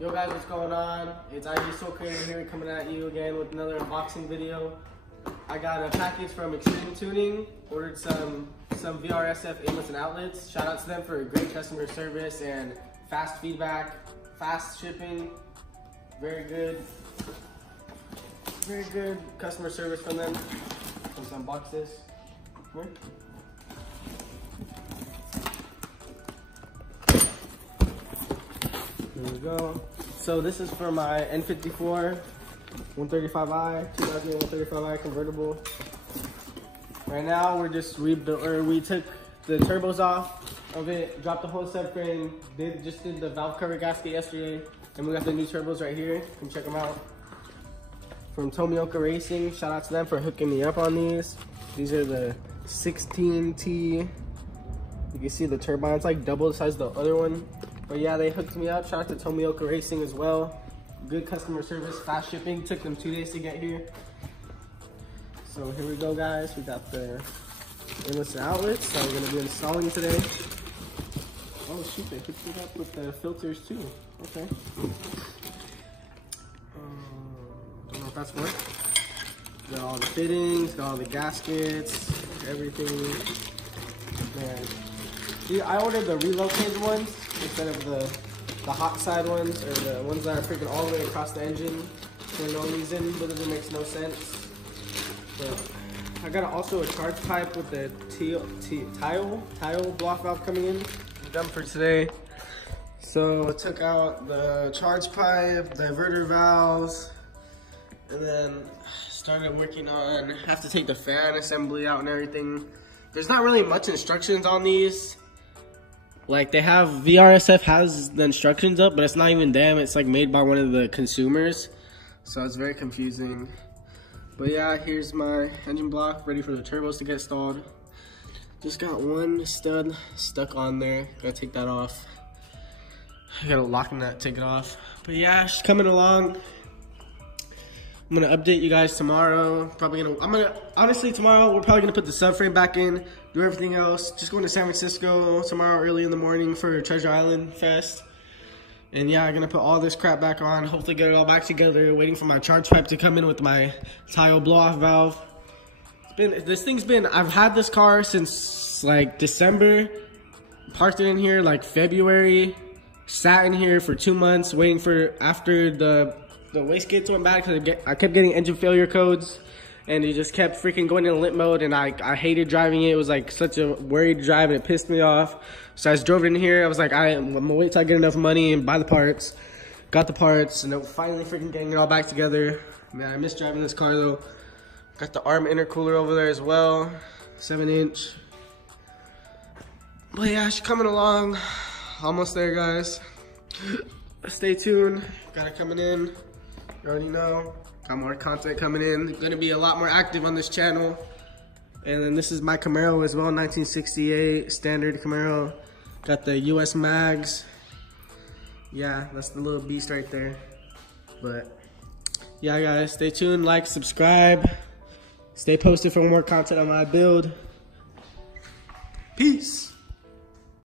Yo guys, what's going on? It's Relocated here coming at you again with another unboxing video. I got a package from Extreme Tuning, ordered some Vrsf inlets and outlets. Shout out to them for great customer service and fast feedback, fast shipping. Very good customer service from them. Let's unbox this. Come here. Here we go. So this is for my N54 135i, 2001 135i convertible. Right now we took the turbos off of it, dropped the whole subframe, just did the valve cover gasket yesterday, and we got the new turbos right here. You can check them out. From Tomioka Racing, shout out to them for hooking me up on these. These are the 16T. You can see the turbine's like double the size of the other one. But yeah, they hooked me up. Shout out to Tomioka Racing as well. Good customer service, fast shipping. Took them 2 days to get here. So here we go, guys. We got the inlets and outlets that we're gonna be installing today. Oh shoot, they hooked it up with the filters too. Okay. Don't know if that's what. Got all the fittings, got all the gaskets, everything. Man. See, I ordered the Relocated ones instead of the hot side ones, or the ones that are freaking all the way across the engine for no reason. Literally makes no sense. But I got also a charge pipe with the tile block valve coming in. I'm done for today. So I took out the charge pipe, the diverter valves, and then started working on, have to take the fan assembly out and everything. There's not really much instructions on these. Like they have, Vrsf has the instructions up, but it's not even them. It's like made by one of the consumers. So it's very confusing. But yeah, here's my engine block ready for the turbos to get installed. Just got one stud stuck on there. Gotta take that off. I gotta lock the nut, take it off. But yeah, she's coming along. I'm gonna update you guys tomorrow. Honestly, tomorrow we're probably gonna put the subframe back in, do everything else. Just going to San Francisco tomorrow early in the morning for Treasure Island Fest. And yeah, I'm gonna put all this crap back on, hopefully get it all back together, waiting for my charge pipe to come in with my tile blow-off valve. I've had this car since like December, parked it in here like February, sat in here for 2 months, waiting for after the wastegates went bad because I kept getting engine failure codes, and it just kept freaking going in limp mode, and I hated driving it. It was like such a worried drive, and it pissed me off. So I just drove it in here. I was like, I'm gonna wait till I get enough money and buy the parts. Got the parts, and finally freaking getting it all back together. Man, I miss driving this car though. Got the ARM intercooler over there as well, 7-inch. But yeah, she's coming along. Almost there, guys. Stay tuned. Got it coming in. You already know. Got more content coming in. Gonna be a lot more active on this channel. And then this is my Camaro as well, 1968 standard Camaro. Got the US mags. Yeah, that's the little beast right there. But yeah, guys, stay tuned, like, subscribe. Stay posted for more content on my build. Peace.